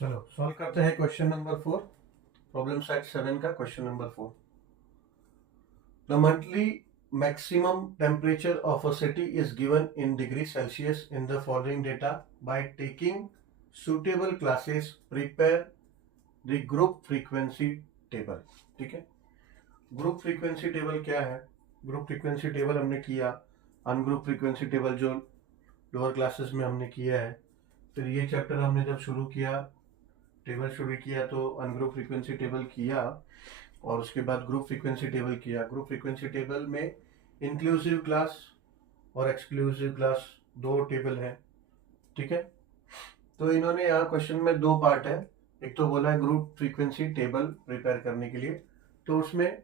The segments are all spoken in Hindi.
चलो सॉल्व करते हैं क्वेश्चन नंबर 4, प्रॉब्लम सेट 7 का question number 4। The monthly maximum temperature of a city is given in degrees Celsius in the following data. By taking suitable classes, prepare the group frequency table। ठीक है, ग्रुप फ्रीक्वेंसी टेबल क्या है? ग्रुप फ्रीक्वेंसी टेबल हमने किया, अनग्रुप फ्रीक्वेंसी टेबल जो लोअर क्लासेस में हमने किया है। फिर ये चैप्टर हमने जब शुरू किया, टेबल शुरू किया तो अनग्रुप फ्रीक्वेंसी टेबल किया और उसके बाद ग्रुप फ्रीक्वेंसी टेबल किया। ग्रुप फ्रीक्वेंसी टेबल में इंक्लूसिव क्लास और एक्सक्लूसिव क्लास दो टेबल है। ठीक है, तो इन्होंने यहाँ क्वेश्चन में दो पार्ट है। एक तो बोला है ग्रुप फ्रीक्वेंसी टेबल प्रिपेयर करने के लिए, तो उसमें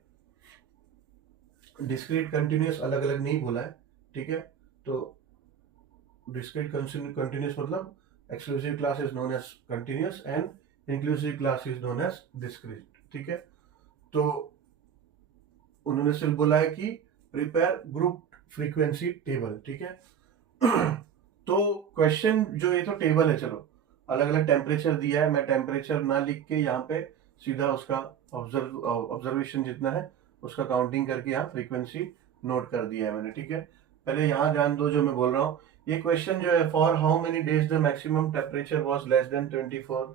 डिस्क्रीट कंटिन्यूस अलग अलग नहीं बोला है। ठीक है, तो डिस्क्रीट कंटिन्यूस मतलब exclusive class is known as continuous and inclusive class is known as discrete. ठीक है, तो उन्होंने सिर्फ बोला है कि प्रिपेयर ग्रुप फ्रीक्वेंसी टेबल। ठीक है, तो क्वेश्चन जो ये तो टेबल है, चलो अलग अलग टेम्परेचर दिया है, मैं टेम्परेचर ना लिख के यहाँ पे सीधा उसका ऑब्जर्वेशन जितना है उसका काउंटिंग करके यहाँ फ्रीक्वेंसी नोट कर दिया है मैंने। ठीक है, पहले यहाँ ध्यान दो जो मैं बोल रहा हूँ। ये क्वेश्चन जो है, for how many days the maximum temperature was less than 24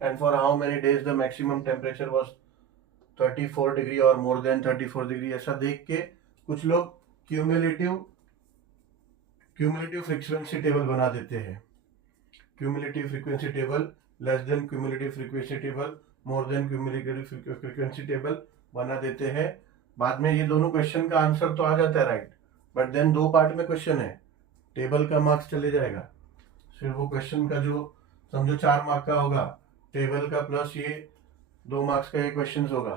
and for how many days the maximum temperature was 34 degree और मोर देन 34 डिग्री, ऐसा देख के कुछ लोग क्यूमुलेटिव फ्रीक्वेंसी टेबल बना देते हैं। Cumulative frequency table, less than cumulative frequency table, more than cumulative frequency table बना देते हैं। बाद में ये दोनों क्वेश्चन का आंसर तो आ जाता है राइट, बट देन दो पार्ट में क्वेश्चन है, टेबल का मार्क्स चले जाएगा। फिर वो क्वेश्चन का जो समझो 4 मार्क का होगा, टेबल का प्लस ये 2 मार्क्स का ये क्वेश्चन होगा,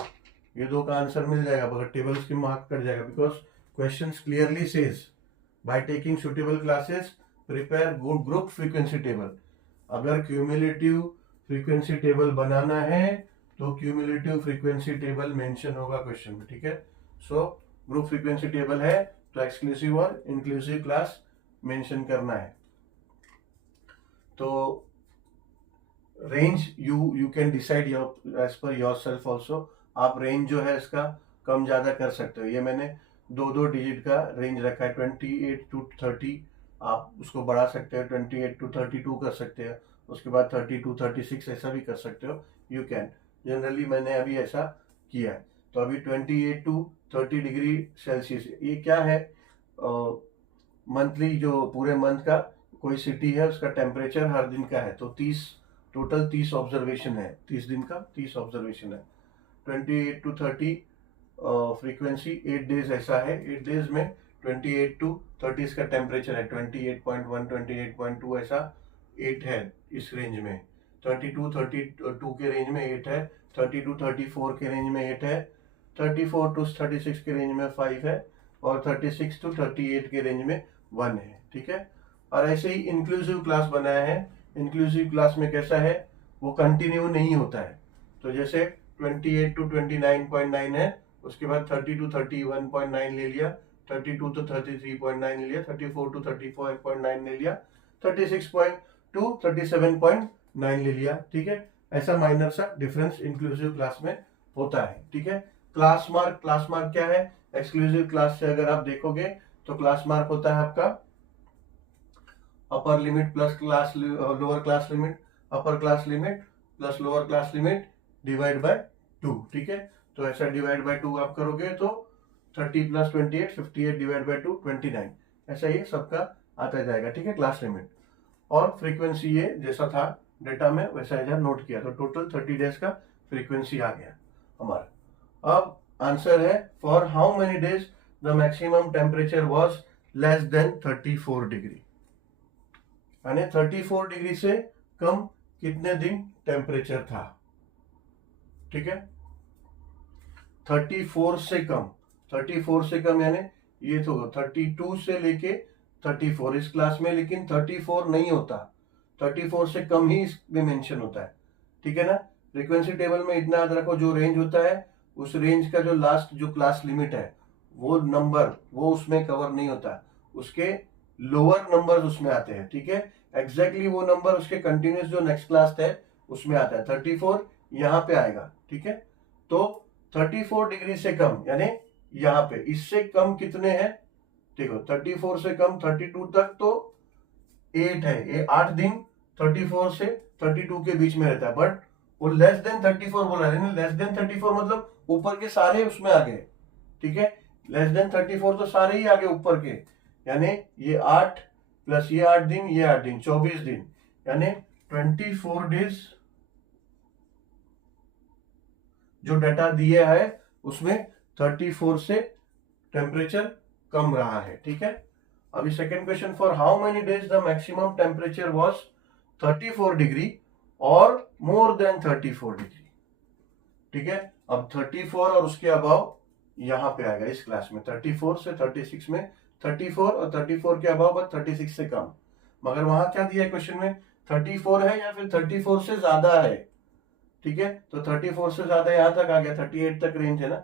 ये दो का आंसर मिल जाएगा, मगर टेबल्स की मार्क कट जाएगा। Because question clearly says by taking suitable classes prepare good group frequency table. अगर क्यूमुलेटिव फ्रीक्वेंसी टेबल बनाना है तो क्यूमुलेटिव फ्रीक्वेंसी टेबल मेंशन होगा क्वेश्चन में। ठीक है, सो ग्रुप फ्रीक्वेंसी टेबल है तो एक्सक्लूसिव और इंक्लूसिव क्लास मेंशन करना है। तो range you can decide as per yourself also. आप रेंज जो है इसका कम ज्यादा कर सकते हो। ये मैंने दो डिजिट का रेंज रखा है, 28 to 30। आप उसको बढ़ा सकते हो, 28 to 32 कर सकते हो, उसके बाद 30 to 36 ऐसा भी कर सकते हो। यू कैन, जनरली मैंने अभी ऐसा किया है। तो अभी 28 to 30 डिग्री सेल्सियस, ये क्या है? मंथली जो पूरे मंथ का कोई सिटी है उसका टेम्परेचर हर दिन का है, तो 30 ऑब्जर्वेशन है, 30 दिन का 30 ऑब्जर्वेशन है। 28 to 30 फ्रीक्वेंसी 8 डेज ऐसा है, 8 डेज में 28 to 30 इसका टेम्परेचर है, 28.1 28.2 ऐसा 8 है इस रेंज में। 32 के रेंज में 8 है, 32 34 के रेंज में 8 है, 34 to 36 के रेंज में 5 है और 36 to 38 के रेंज में 1 है। ठीक है, और ऐसे ही इंक्लूसिव क्लास बनाया है। इंक्लूसिव क्लास में कैसा है, वो कंटिन्यू नहीं होता है। तो जैसे 28 to 29.9 है, उसके बाद 30 to 31.9 ले लिया, 32 to 33.9 ले लिया, 34 to 34.9 ले लिया, 36 to 37.9 ले लिया। ठीक है, ऐसा माइनर सा डिफरेंस इंक्लूसिव क्लास में होता है। ठीक है, क्लास मार्क क्या है? एक्सक्लूसिव क्लास से अगर आप देखोगे तो क्लास मार्क होता है आपका upper limit plus class lower class limit, upper class limit plus lower class limit divide by 2। ठीक है, तो ऐसा डिवाइड बाय 2 आप करोगे तो 30 प्लस 28 58 डिवाइड बाय 2 29, ऐसा ये सबका आता जाएगा। ठीक है, क्लास लिमिट और फ्रीक्वेंसी ये जैसा था डेटा में वैसा इधर नोट किया, तो टोटल 30 डेज का फ्रीक्वेंसी आ गया हमारा। अब आंसर है, for how many days the maximum temperature was less than 34 degree, यानी 34 डिग्री से कम कितने दिन टेम्परेचर था। ठीक है, 34 से कम, 34 से कम यानी ये तो 32 से लेके 34 इस क्लास में, लेकिन 34 नहीं होता, 34 से कम ही इसमें मेंशन होता है। ठीक है ना, फ्रीक्वेंसी टेबल में इतना याद रखो, जो रेंज होता है उस रेंज का जो लास्ट जो क्लास लिमिट है वो नंबर वो उसमें कवर नहीं होता, उसके लोअर नंबर्स उसमें आते हैं। ठीक है, एग्जैक्टली वो नंबर उसके कंटिन्यूस जो नेक्स्ट क्लास है उसमें आता है, 34 यहाँ पे आएगा, ठीक है। तो 34 डिग्री से कम यानी यहाँ पे, इससे कम कितने हैं, देखो 34 से कम 32 तक तो 8 है, ये 8 दिन 34 से 32 के बीच में रहता है, बट वो लेस देन 34 बोला है, लेस देन 34 मतलब ऊपर के सारे उसमें आ गए, ठीक है। लेस देन 34 तो सारे ही आ गए ऊपर के, यानी ये 8 प्लस ये 8 दिन, ये 8 दिन, 24 दिन, यानी 24 डेज जो डाटा दिया है उसमें 34 से टेम्परेचर कम रहा है, ठीक है। अभी second question, for how many days the maximum temperature was 34 degree और मोर देन 34 डिग्री, ठीक है। अब 34 और उसके अबाव यहां पे आएगा इस क्लास में, 34 से 36 में 34 और 34 के अबाव बट 36 से कम, मगर वहां क्या दिया है क्वेश्चन में, 34 है या फिर 34 से ज्यादा है, ठीक है। तो 34 से ज्यादा यहां तक आ गया, 38 तक रेंज है ना,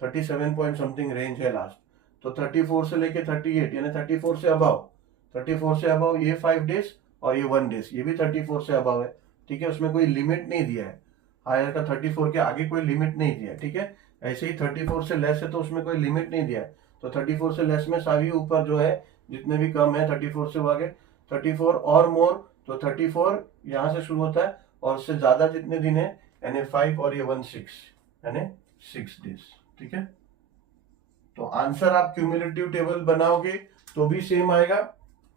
37 पॉइंट समथिंग रेंज है लास्ट, तो 34 से लेके 38 यानी 34 से अबाव, 34 से अबाव ये 5 डेज और ये 1 डेज, ये भी 34 से अबाव है, ठीक है। उसमें कोई लिमिट नहीं दिया है, हायर का 34 के आगे कोई लिमिट नहीं दिया है, ठीक है। ऐसे ही 34 से लेस है तो उसमें कोई लिमिट नहीं दिया है, तो 34 से लेस में सभी ऊपर जो है जितने भी कम है 34 से वो आगे, 34 और मोर, तो 34 यहाँ से शुरू होता है और उससे ज्यादा जितने दिन है यानी 5 और ये 1 6 यानी 6 डेज, ठीक है। तो आंसर आप क्यूमुलेटिव टेबल बनाओगे तो भी सेम आएगा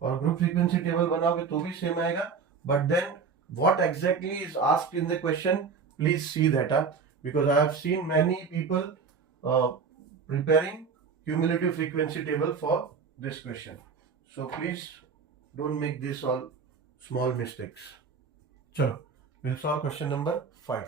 और ग्रुप फ्रीक्वेंसी टेबल बनाओगे तो भी सेम आएगा, but then what exactly is asked in the question, please see that up, because I have seen many people preparing cumulative frequency table for this question, so please don't make this all small mistakes. Chalo, we'll solve question number 5.